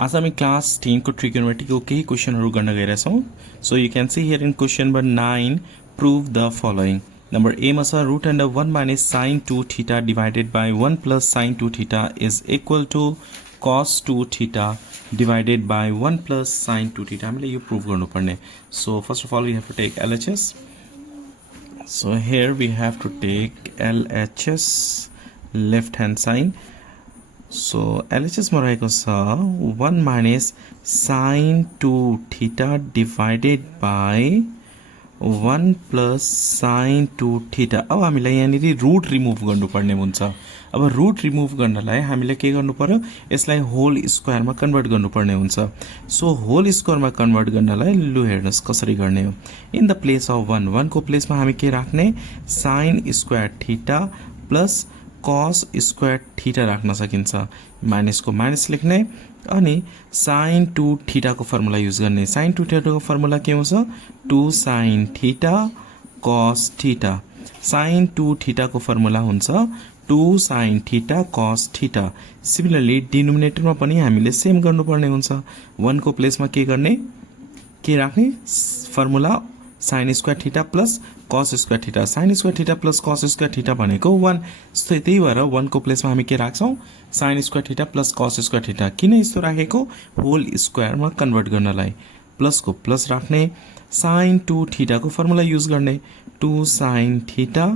आज हामी क्लास 10 को ट्रिगोनोमेट्री को केही क्वेशनहरु गर्न गइरहेछौं so you can see here in question number 9 prove the following number A मा छ root under 1 minus sin 2 theta divided by 1 plus sin 2 theta is equal to cos 2 theta divided by 1 plus sin 2 theta हामीले यो prove गर्नुपर्ने so first of all we have to take LHS so here we have to take LHS left hand side so LHS मा रहेको छ 1 minus sin 2 theta divided by 1 plus sin 2 theta अब हामीलाई यहाँनिर route remove गर्नुपर्ने हुन्छ अब route remove गर्नलाई हामीले के गर्नु पर्यो यसलाई होल स्क्वायर मा कन्भर्ट गर्नुपर्ने हुन्छ सो होल स्क्वायर मा कन्भर्ट गर्नलाई लु हेर्नुस् कसरी गर्ने हो इन द प्लेस अफ 1 को प्लेस मा हामी के राख्ने sin square theta plus cos square theta राख्न सकिन्छ माइनस को माइनस लेख्ने अनि sin 2 थीटा को फर्मुला युज गर्ने sin 2 थीटा को फर्मुला के हुन्छ 2 sin theta cos theta sin 2 theta को फर्मुला हुन्छ 2 sin theta cos theta similarly denominator मा पनि हामीले सेम गर्नुपर्ने हुन्छ 1 को प्लेस मा के गर्ने के राख्ने formula sin square theta plus cos square theta sin square theta plus cos square theta भनेको 1 सो त्यही भएर 1 को प्लेस मा हामी के राख्छौं sin square theta plus cos square theta किन यस्तो राखेको होल स्क्वायर मा कन्भर्ट गर्नलाई प्लस को प्लस राख्ने sin 2 थीटा को फर्मुला युज गर्ने 2 sin theta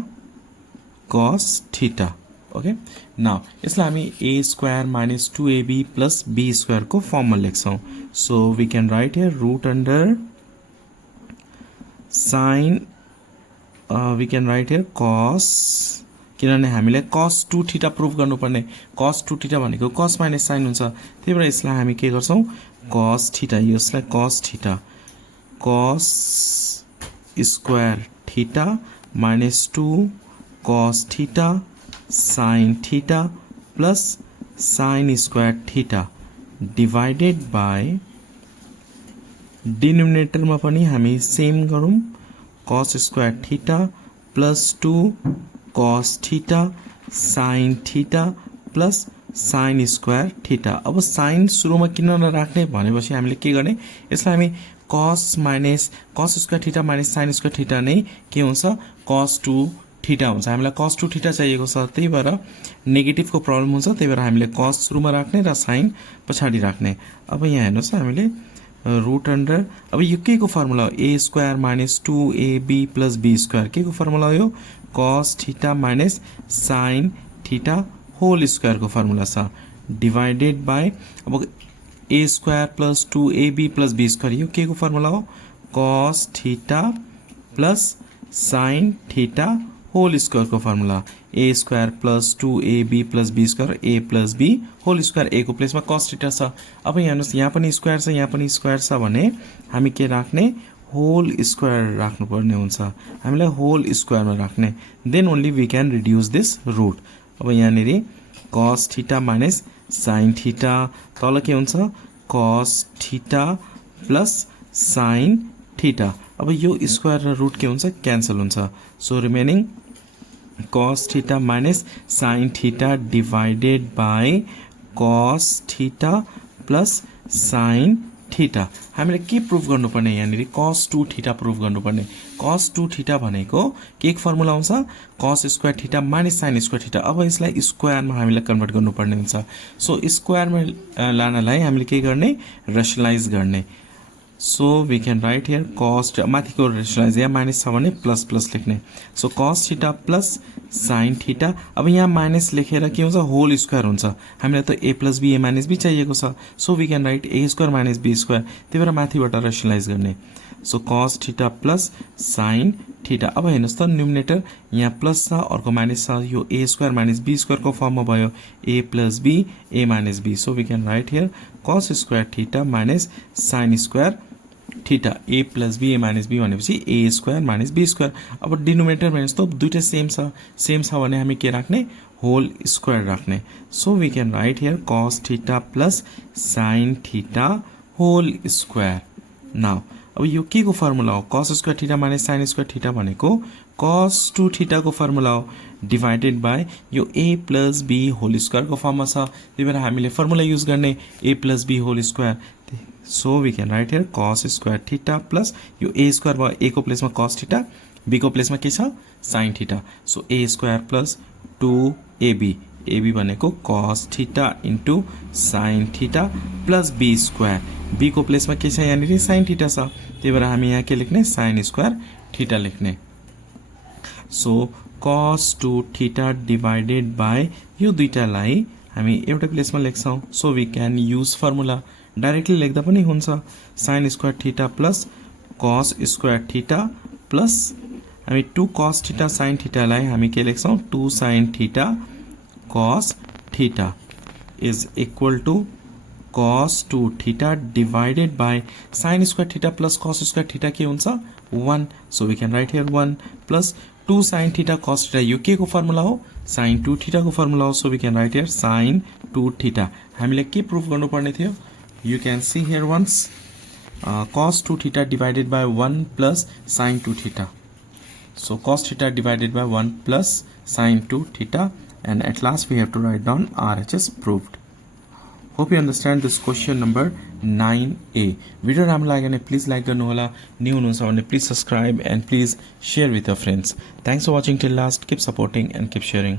cos theta okay now यसलाई हामी a square minus 2ab plus b square को फर्ममा लेख्छौं so we can write here root under sin we can write here cos किनभने हामीले cos 2 थीटा प्रूफ गर्नुपर्ने cos 2 theta भनेको cos minus sin हुन्छ त्यही भएर यसलाई हामी के गर्छौं cos थीटा यसलाई cos theta cos square theta minus 2 cos theta sin theta plus sin square theta divided by denominator मा पनि हामी सेम गरौं cos square theta plus 2 cos theta sin theta plus sin square theta अब sin सुरुमा किन नराख्ने भनेपछि हामीले के गर्ने यसलाई हामी cos square theta minus sin square theta नै के हुन्छ cos 2 थीटा हुन्छ हामीलाई cos 2 थीटा चाहिएको छ त्यही भएर नेगेटिभ को प्रब्लम हुन्छ त्यही भएर हामीले cos सुरुमा राख्ने र sin पछाडी राख्ने अब यहाँ हेर्नुस् हामीले रूट अंडर अब यो के को फर्मुला हो a square minus 2ab plus b square के को फर्मुला हो यो cos theta minus sin theta whole square को फर्मुला छ डिवाइडेड बाइ अब a square plus 2ab plus b square यो के को फर्मुला हो cos theta plus sin theta whole square को formula a square plus 2ab plus b square a plus b whole square a को place मा cos theta छ अब यहाँ हेर्नुस् यहाँ पनि स्क्वायर छ यहाँ पनि स्क्वायर छ भने हामी के राख्ने होल स्क्वायर राख्नु पर्ने हुन्छ हामीलाई होल स्क्वायर मा राख्ने then only we can reduce this root अब यहाँ नेरी cos theta minus sin theta तल के हुन्छ cos theta plus sin theta अब यो स्क्वायर र रूट के हुन्छ क्यान्सल हुन्छ so remaining cos theta minus sin theta divided by cos theta plus sin theta हामीले के प्रूफ गर्नुपर्ने यहाँनिर cos 2 थीटा प्रूफ गर्नुपर्ने cos 2 थीटा भनेको के फर्मुला आउँछ cos square theta minus sin square theta अब यसलाई स्क्वायर मा हामीले कन्भर्ट गर्नुपर्ने हुन्छ सो स्क्वायर मा लानलाई हामीले के गर्ने रेशनलाइज गर्ने So we can write here cos माथि को रेशनलाइज यहाँ माइनस छ भने प्लस प्लस लेख्ने so cos theta plus sin theta अब यहाँ माइनस लेखेर के हुन्छ होल स्क्वायर हुन्छ हामीलाई त a plus b a minus b चाहिएको छ so we can write a square minus b square त्यही भएर माथिबाट रेशनलाइज गर्ने so cos theta plus sin theta अब हेर्नुस् त न्युमिनेटर यहाँ प्लस छ अर्को माइनस छ यो a square minus b square को फर्ममा भयो a plus b a minus b so we can write here cos square theta minus sin square theta a plus b a minus b भनेपछि a square minus b square अब denominator हेर्नुस् त दुईटा same छ भने हामी के राख्ने होल स्क्वायर राख्ने so we can write here cos theta plus sin theta whole square now अब यो के को फर्मुला हो cos square theta minus sin square theta भनेको cos 2 थीटा को फर्मुला हो डिवाइडेड बाइ यो a + b होल स्क्वायर को फर्ममा छ त्यही भएर हामीले फर्मुला युज गर्ने a + b whole square so we can write here cos square theta plus यो a स्क्वायर भयो a को प्लेसमा cos थीटा b को प्लेसमा के छ sin theta so a square plus 2ab ab भनेको cos theta into sin theta plus b square b को प्लेसमा के छ यहाँनिर sin थीटा छ त्यही भएर हामी यहाँ के लेख्ने sin स्क्वायर थीटा लेख्ने so cos 2 theta divided by यो दुईटालाई हामी एउटा प्लेसमा लेख्छौं so we can use formula directly लेख्दा पनि हुन्छ sin square theta plus cos square theta plus हामी 2 cos theta sin theta lie हामी के लेख्छौं 2 sin theta cos theta is equal to cos 2 theta divided by sin square theta plus cos square theta के हुन्छ 1 so we can write here 1 plus 2 sin theta cos theta यो के को formula हो sin 2 theta को formula हो so we can write here sin 2 theta हामीले के प्रुफ गर्नुपर्ने थियो you can see here once cos 2 theta divided by 1 plus sin 2 theta so cos theta divided by 1 plus sin 2 theta and at last we have to write down RHS proved. Hope you understand this question number 9A. Video राम्रो लाग्यो भने please like गर्नु होला new हुनुहुन्छ भने please subscribe and please share with your friends. Thanks for watching till last. Keep supporting and keep sharing.